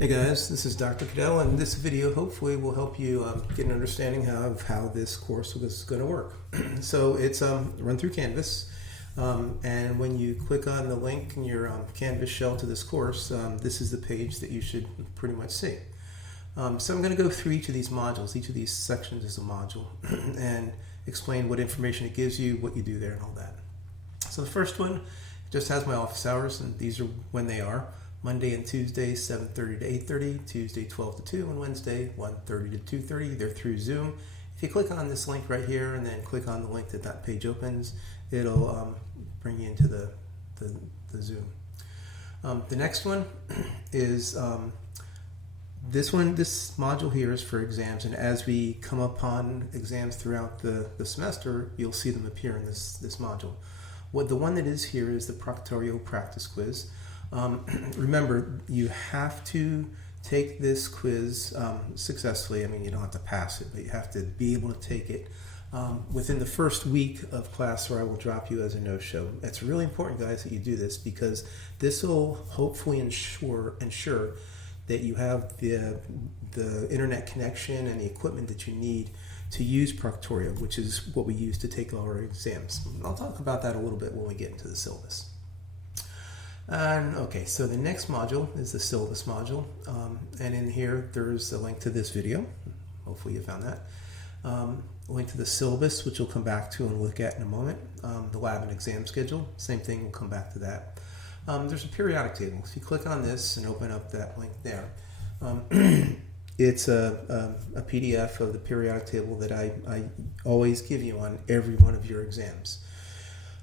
Hey guys, this is Dr. Cadell, and this video hopefully will help you get an understanding of how this course is going to work. So it's run through Canvas, and when you click on the link in your Canvas shell to this course, this is the page that you should pretty much see. So I'm going to go through each of these modules. Each of these sections is a module, and explain what information it gives you, what you do there, and all that. So the first one just has my office hours, and these are when they are. Monday and Tuesday, 7:30 to 8:30, Tuesday 12 to 2, and Wednesday 1:30 to 2:30. They're through Zoom. If you click on this link right here and then click on the link that page opens, it'll bring you into the Zoom. The next one is this one. This module here is for exams, and as we come upon exams throughout the semester, you'll see them appear in this module. The one that is here is the Proctorio Practice Quiz. Remember, you have to take this quiz successfully. I mean, you don't have to pass it, but you have to be able to take it within the first week of class, or I will drop you as a no-show. It's really important, guys, that you do this, because this will hopefully ensure that you have the internet connection and the equipment that you need to use Proctorio, which is what we use to take all our exams. I'll talk about that a little bit when we get into the syllabus. Okay, so the next module is the syllabus module, and in here there's a link to this video. Hopefully you found that. A link to the syllabus, which we'll come back to and look at in a moment. The lab and exam schedule, same thing, we'll come back to that. There's a periodic table. If you click on this and open up that link there, it's a PDF of the periodic table that I always give you on every one of your exams.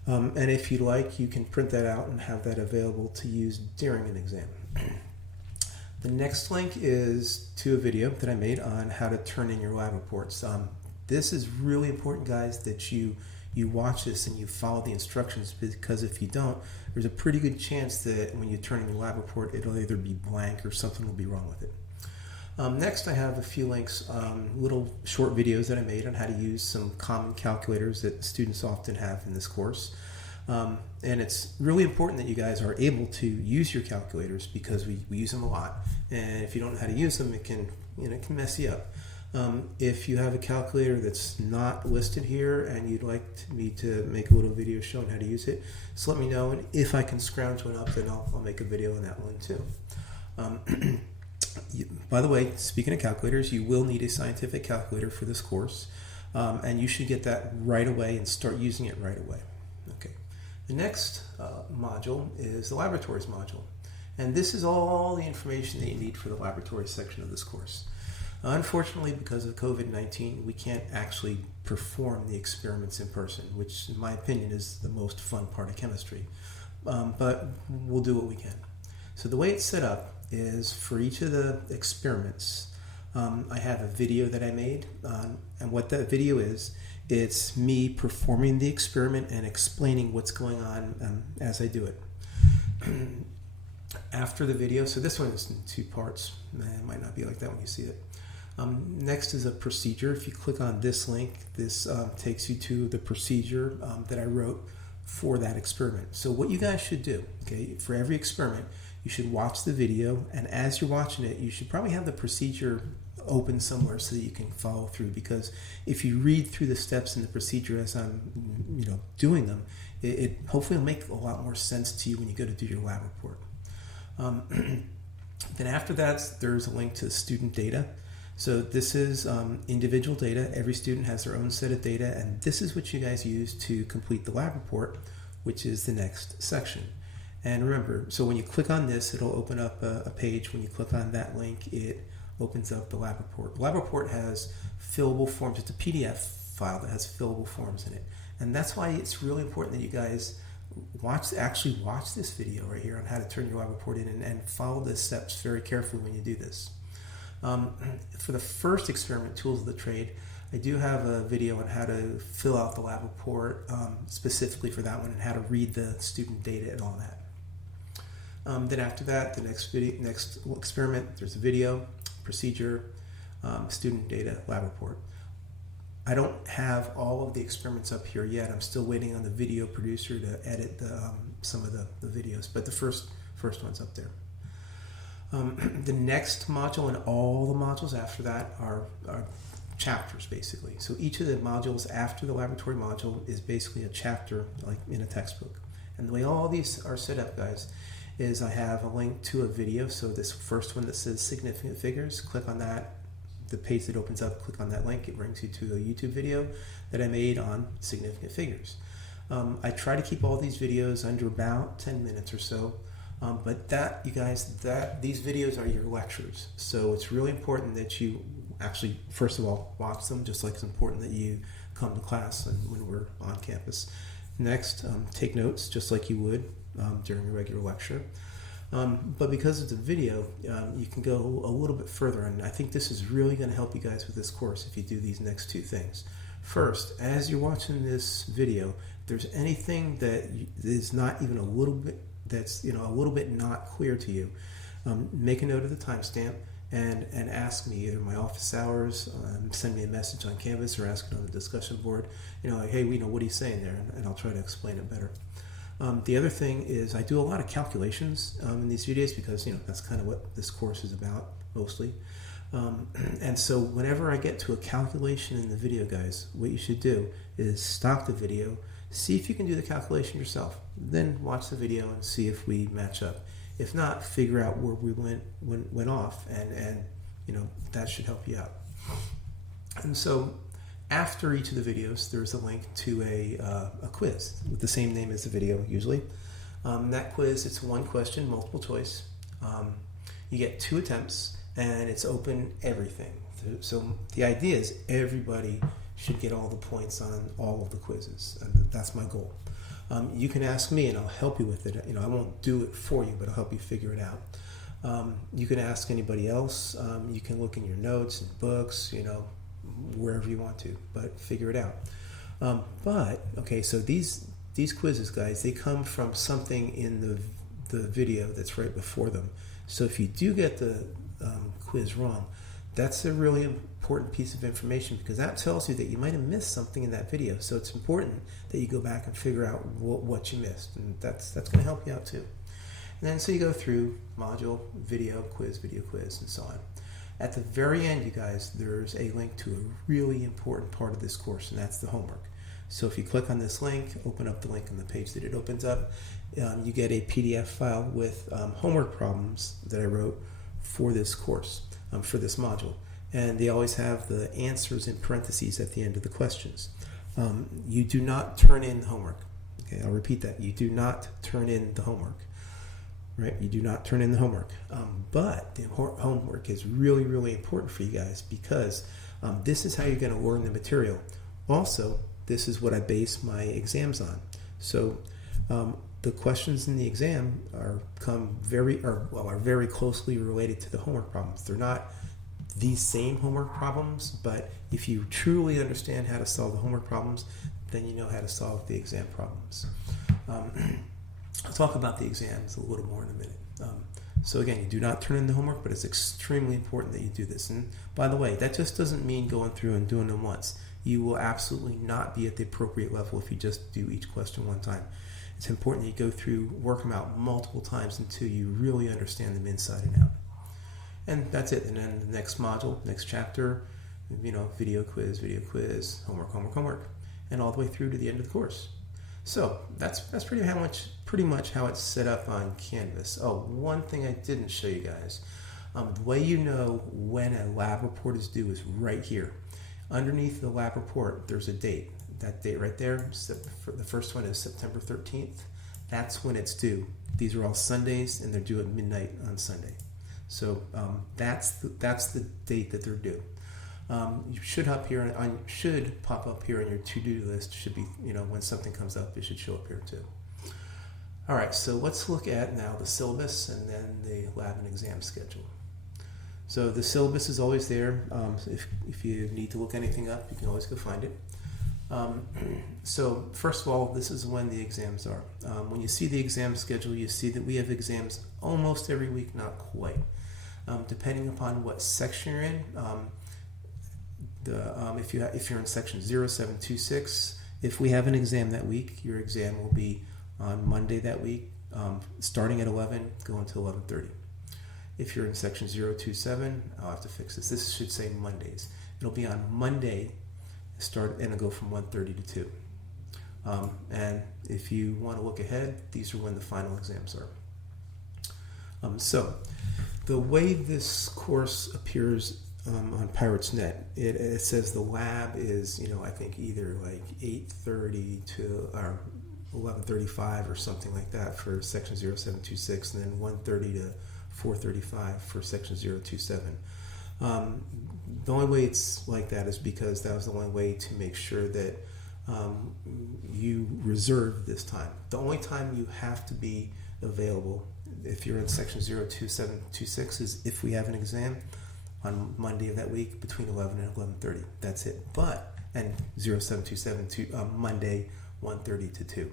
And if you like, you can print that out and have that available to use during an exam. The next link is to a video that I made on how to turn in your lab reports. This is really important, guys, that you watch this and you follow the instructions, because if you don't, there's a pretty good chance that when you turn in your lab report, it'll either be blank or something will be wrong with it. Next, I have a few links, little short videos that I made on how to use some common calculators that students often have in this course. And it's really important that you guys are able to use your calculators, because we use them a lot. And if you don't know how to use them, it can mess you up. If you have a calculator that's not listed here and you'd like me to make a little video showing how to use it, just let me know. And if I can scrounge one up, then I'll make a video on that one too. By the way, speaking of calculators, you will need a scientific calculator for this course, and you should get that right away and start using it right away. Okay. The next module is the laboratories module, and this is all the information that you need for the laboratory section of this course. Unfortunately, because of COVID-19, we can't actually perform the experiments in person, which in my opinion is the most fun part of chemistry, but we'll do what we can. So the way it's set up is for each of the experiments, I have a video that I made, and what that video is, it's me performing the experiment and explaining what's going on as I do it. After the video, so this one is in two parts, it might not be like that when you see it. Next is a procedure. If you click on this link, this takes you to the procedure that I wrote for that experiment. So what you guys should do, okay, for every experiment, you should watch the video, and as you're watching it, you should probably have the procedure open somewhere so that you can follow through, because if you read through the steps in the procedure as I'm doing them, it hopefully will make a lot more sense to you when you go to do your lab report. Then after that, there's a link to student data. So this is individual data. Every student has their own set of data, and this is what you guys use to complete the lab report, which is the next section. And remember, so when you click on this, it'll open up a page. When you click on that link, it opens up the lab report. The lab report has fillable forms. It's a PDF file that has fillable forms in it. And that's why it's really important that you guys actually watch this video right here on how to turn your lab report in, and follow the steps very carefully when you do this. For the first experiment, Tools of the Trade, I do have a video on how to fill out the lab report specifically for that one, and how to read the student data and all that. Then after that, the next experiment, there's a video, procedure, student data, lab report. I don't have all of the experiments up here yet. I'm still waiting on the video producer to edit some of the videos, but the first one's up there. The next module and all the modules after that are chapters, basically. So each of the modules after the laboratory module is basically a chapter, like in a textbook. And the way all these are set up, guys, is I have a link to a video. So this first one that says significant figures, click on that. The page that opens up, click on that link. It brings you to a YouTube video that I made on significant figures. I try to keep all these videos under about 10 minutes or so. But you guys, these videos are your lectures. So it's really important that you actually, first of all, watch them, just like it's important that you come to class when we're on campus. Next, take notes, just like you would during a regular lecture. But because it's a video, you can go a little bit further, and I think this is really going to help you guys with this course if you do these next two things. First, as you're watching this video, if there's anything that is not even a little bit, that's a little bit not clear to you, make a note of the timestamp and ask me, either my office hours, send me a message on Canvas, or ask it on the discussion board. Like, hey, what are you saying there? And I'll try to explain it better. The other thing is I do a lot of calculations in these videos because that's kind of what this course is about mostly. And so whenever I get to a calculation in the video, guys, what you should do is stop the video, see if you can do the calculation yourself, then watch the video and see if we match up. If not, figure out where we went off, and that should help you out. And so after each of the videos, there's a link to a quiz with the same name as the video usually. That quiz, it's one question, multiple choice. You get 2 attempts, and it's open everything. So the idea is everybody should get all the points on all of the quizzes, and that's my goal. You can ask me and I'll help you with it. I won't do it for you, but I'll help you figure it out. You can ask anybody else. You can look in your notes and books, wherever you want to, but figure it out. So these quizzes, guys, they come from something in the video that's right before them. So if you do get the quiz wrong, that's a really important piece of information, because that tells you that you might have missed something in that video. So it's important that you go back and figure out what you missed, and that's going to help you out too. And then so you go through module, video quiz, and so on. At the very end, you guys, there's a link to a really important part of this course, and that's the homework. So if you click on this link, open up the link on the page that it opens up, you get a PDF file with homework problems that I wrote for this course, for this module. And they always have the answers in parentheses at the end of the questions. You do not turn in the homework. Okay, I'll repeat that. You do not turn in the homework. Right? You do not turn in the homework. But the homework is really, really important for you guys, because this is how you're going to learn the material. Also, this is what I base my exams on. So the questions in the exam are very closely related to the homework problems. They're not these same homework problems, but if you truly understand how to solve the homework problems, then you know how to solve the exam problems. I'll talk about the exams a little more in a minute. So again, you do not turn in the homework, but it's extremely important that you do this. And by the way, that just doesn't mean going through and doing them once. You will absolutely not be at the appropriate level if you just do each question one time. It's important that you go through, work them out multiple times until you really understand them inside and out. And that's it. And then the next module, next chapter, video quiz, homework, and all the way through to the end of the course. So that's pretty much how it's set up on Canvas. Oh, one thing I didn't show you guys. The way you know when a lab report is due is right here. Underneath the lab report, there's a date. That date right there, the first one is September 13th. That's when it's due. These are all Sundays, and they're due at midnight on Sunday. So that's the date that they're due. You should pop up here on your to-do list. Should be, when something comes up, it should show up here too. All right, so let's look at now the syllabus and then the lab and exam schedule. So the syllabus is always there. If you need to look anything up, you can always go find it. So first of all, this is when the exams are. When you see the exam schedule, you see that we have exams almost every week, not quite. Depending upon what section you're in, if you're in section 0726, if we have an exam that week, your exam will be on Monday that week, starting at 11, going to 11:30. If you're in section 027, I'll have to fix this. This should say Mondays. It'll be on Monday, and it'll go from 1:30 to 2. And if you want to look ahead, these are when the final exams are. So the way this course appears on Pirates.net, it says the lab is, I think either like 8:30 to 11:35 or something like that for section 0726, and then 1:30 to 4:35 for section 027. The only way it's like that is because that was the only way to make sure that you reserve this time. The only time you have to be available if you're in section 02726 is if we have an exam on Monday of that week between 11 and 11:30. That's it. And 0727 to Monday 1:30 to 2.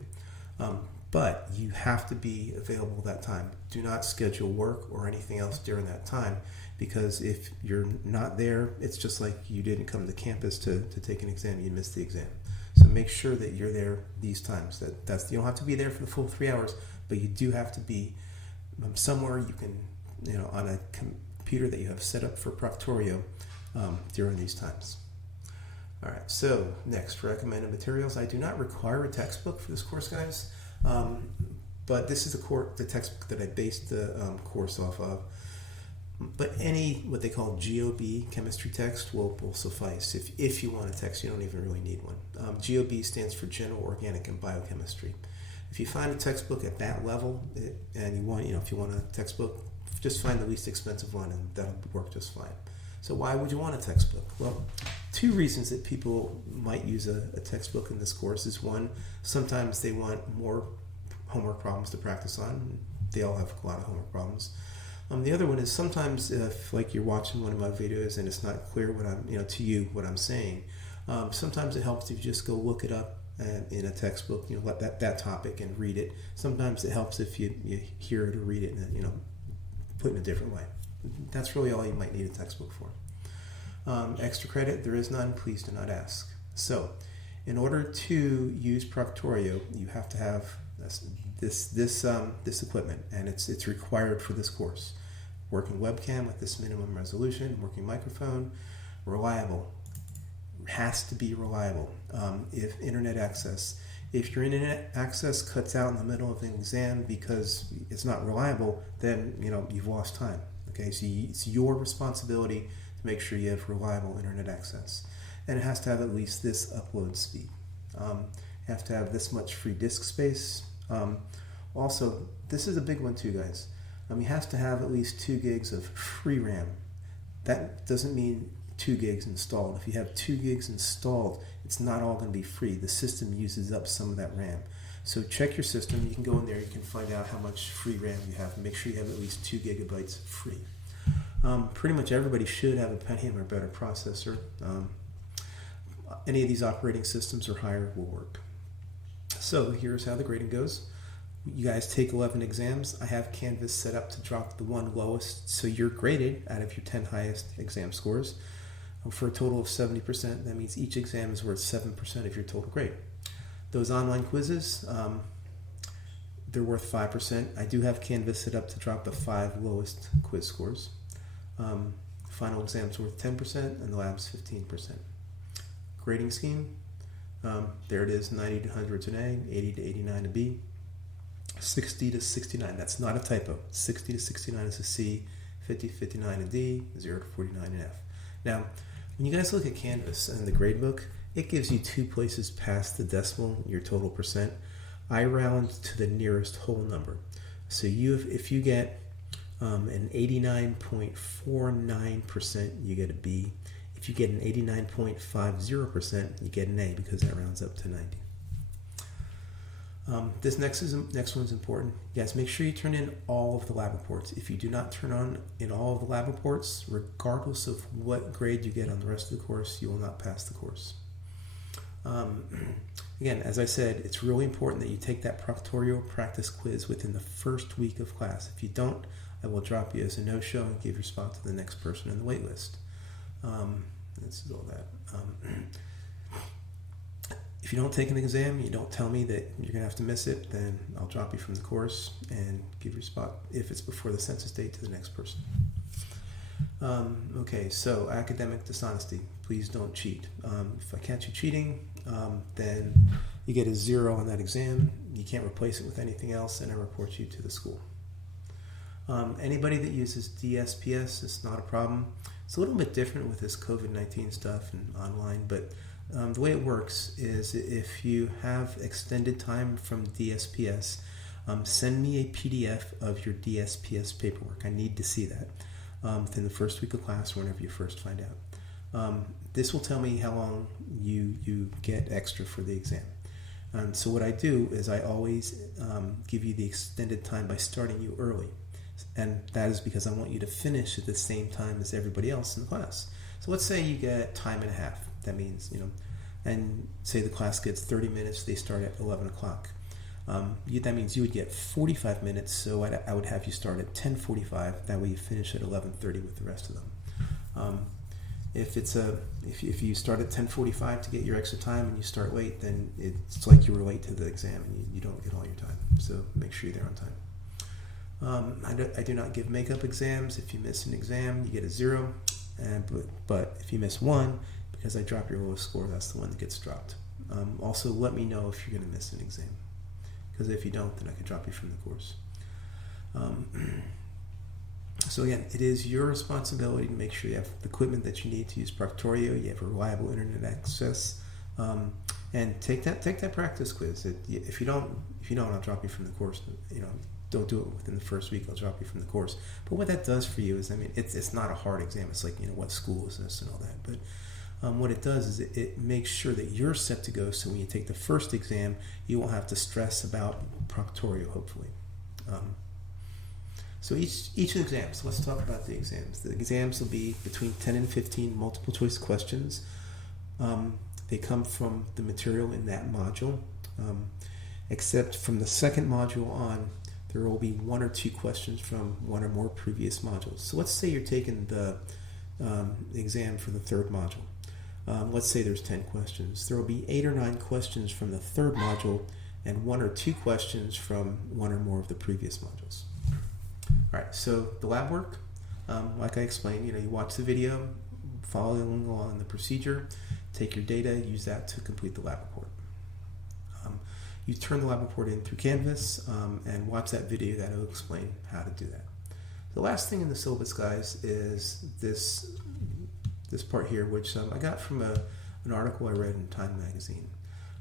But you have to be available that time. Do not schedule work or anything else during that time, because if you're not there, it's just like you didn't come to campus to take an exam. You missed the exam. So make sure that you're there these times. You don't have to be there for the full 3 hours, but you do have to be somewhere you can, on a computer that you have set up for Proctorio during these times. All right, so next, recommended materials. I do not require a textbook for this course, guys, but this is the textbook that I based the course off of. But any what they call GOB chemistry text will suffice. If you want a text, you don't even really need one. GOB stands for General Organic and Biochemistry. If you find a textbook at that level, and you want, if you want a textbook, just find the least expensive one, and that'll work just fine. So why would you want a textbook? Well, 2 reasons that people might use a textbook in this course is, one, sometimes they want more homework problems to practice on. They all have a lot of homework problems. The other one is sometimes if, like, you're watching one of my videos and it's not clear what I'm, to you what I'm saying, sometimes it helps if you just go look it up in a textbook, let that topic and read it. Sometimes it helps if you hear it or read it and put in a different way. That's really all you might need a textbook for. Extra credit, there is none. Please do not ask. So, in order to use Proctorio, you have to have this equipment, and it's required for this course. Working webcam with this minimum resolution, working microphone, reliable. Has to be reliable. If internet access, if your internet access cuts out in the middle of an exam because it's not reliable, then you've lost time. Okay, so it's your responsibility to make sure you have reliable internet access, and it has to have at least this upload speed. You have to have this much free disk space. Also, this is a big one too, guys. You have to have at least 2 gigs of free RAM. That doesn't mean 2 gigs installed. If you have 2 gigs installed, it's not all going to be free. The system uses up some of that RAM. So check your system. You can go in there. You can find out how much free RAM you have. Make sure you have at least 2 gigabytes free. Pretty much everybody should have a Pentium or better processor. Any of these operating systems or higher will work. So here's how the grading goes. You guys take 11 exams. I have Canvas set up to drop the one lowest, so you're graded out of your 10 highest exam scores for a total of 70%. That means each exam is worth 7% of your total grade. Those online quizzes, they're worth 5%. I do have Canvas set up to drop the 5 lowest quiz scores. Final exam's worth 10% and the lab's 15%. Grading scheme, there it is, 90 to 100 an A, 80 to 89 a B, 60 to 69, that's not a typo, 60 to 69 is a C, 50 to 59 a D, 0 to 49 an F. Now, when you guys look at Canvas and the gradebook, it gives you 2 places past the decimal, your total percent. I round to the nearest whole number. So if you get an 89.49%, you get a B. If you get an 89.50%, you get an A, because that rounds up to 90. This next one's important. Yes, make sure you turn in all of the lab reports. If you do not turn in all of the lab reports, regardless of what grade you get on the rest of the course, you will not pass the course. Again, as I said, it's really important that you take that Proctorio practice quiz within the first week of class. If you don't, I will drop you as a no-show and give your spot to the next person in the wait list. This is all that. If If you don't take an exam, you don't tell me that you're going to have to miss it, then I'll drop you from the course and give your spot, if it's before the census date, to the next person. Okay, so academic dishonesty. Please don't cheat. If I catch you cheating, then you get a 0 on that exam. You can't replace it with anything else, and I report you to the school. Anybody that uses DSPS, it's not a problem. It's a little bit different with this COVID-19 stuff and online, but the way it works is if you have extended time from DSPS, send me a PDF of your DSPS paperwork. I need to see that within the first week of class, whenever you first find out. This will tell me how long you get extra for the exam. So what I do is I always give you the extended time by starting you early. And that is because I want you to finish at the same time as everybody else in the class. So let's say you get time and a half. That means, and say the class gets 30 minutes, they start at 11 o'clock. That means you would get 45 minutes, so I would have you start at 10:45. That way you finish at 11:30 with the rest of them. If you start at 10:45 to get your extra time and you start late, then it's like you were late to the exam and you don't get all your time. So make sure you're there on time. I do not give makeup exams. If you miss an exam, you get a 0. But if you miss one, because I drop your lowest score, that's the one that gets dropped. Also, let me know if you're going to miss an exam, because if you don't, then I could drop you from the course. So again, it is your responsibility to make sure you have the equipment that you need to use Proctorio, you have reliable internet access, and take that practice quiz. If you don't, I'll drop you from the course. Don't do it within the first week. I'll drop you from the course. But what that does for you is, it's not a hard exam. It's like, what school is this and all that. But what it does is it makes sure that you're set to go. So when you take the first exam, you won't have to stress about Proctorio, hopefully. So each exam. So let's talk about the exams. The exams will be between 10 and 15 multiple choice questions. They come from the material in that module. Except from the second module on, there will be 1 or 2 questions from 1 or more previous modules. So let's say you're taking the exam for the third module. Let's say there's 10 questions. There will be 8 or 9 questions from the third module and 1 or 2 questions from 1 or more of the previous modules. All right, so the lab work, like I explained, you watch the video, follow along the procedure, take your data, use that to complete the lab report. You turn the lab report in through Canvas and watch that video that will explain how to do that. The last thing in the syllabus, guys, is this part here, which I got from an article I read in Time magazine.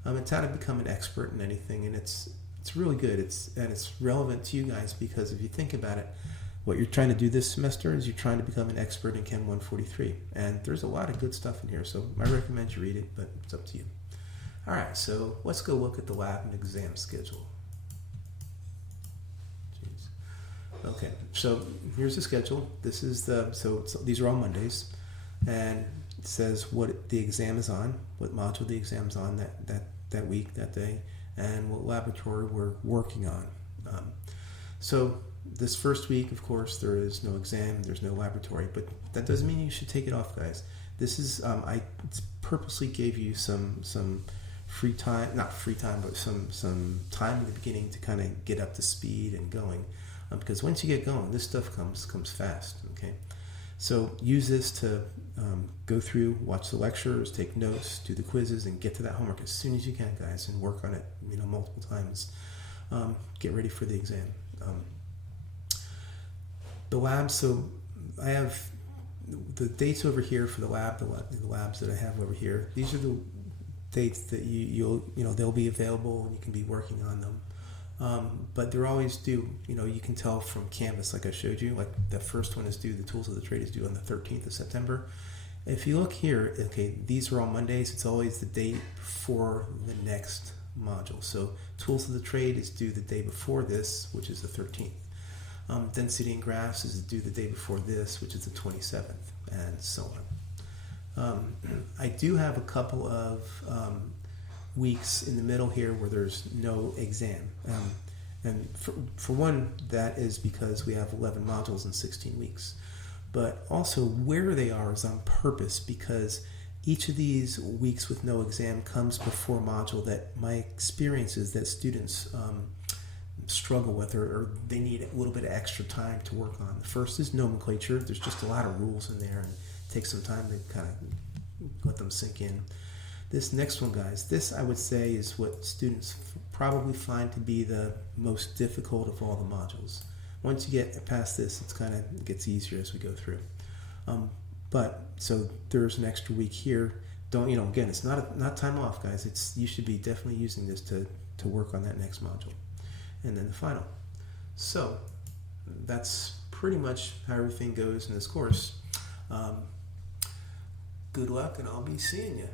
It's how to become an expert in anything, and it's really good. It's relevant to you guys, because if you think about it, what you're trying to do this semester is you're trying to become an expert in Chem 143, and there's a lot of good stuff in here. So I recommend you read it, but it's up to you. All right, so let's go look at the lab and exam schedule. Okay, so here's the schedule. This is these are all Mondays, and it says what the exam is on, what module the exam's on that week, that day, and what laboratory we're working on. So this first week, of course, there is no exam, there's no laboratory, but that doesn't mean you should take it off, guys. This is I purposely gave you some free time, not free time, but some time in the beginning to kind of get up to speed and going, because once you get going, this stuff comes fast. Okay, so use this to go through, watch the lectures, take notes, do the quizzes, and get to that homework as soon as you can, guys, and work on it multiple times. Get ready for the exam. The lab, so I have the dates over here for the labs that I have over here. These are the dates that they'll be available and you can be working on them. But they're always due, you can tell from Canvas, like I showed you, like the first one is due, the Tools of the Trade is due on the 13th of September. If you look here, okay, these are all Mondays. It's always the date before the next module. So Tools of the Trade is due the day before this, which is the 13th. Density and Graphs is due the day before this, which is the 27th, and so on. I do have a couple of weeks in the middle here where there's no exam. And for one, that is because we have 11 modules in 16 weeks. But also where they are is on purpose, because Each of these weeks with no exam comes before a module that my experience is that students struggle with, or they need a little bit of extra time to work on. The first is nomenclature. There's just a lot of rules in there, and it takes some time to kind of let them sink in. This next one, guys, this I would say is what students probably find to be the most difficult of all the modules. Once you get past this, it's kind of gets easier as we go through. But so there's an extra week here. Don't, again, it's not time off, guys. You should be definitely using this to work on that next module. And then the final. So that's pretty much how everything goes in this course. Good luck, and I'll be seeing you.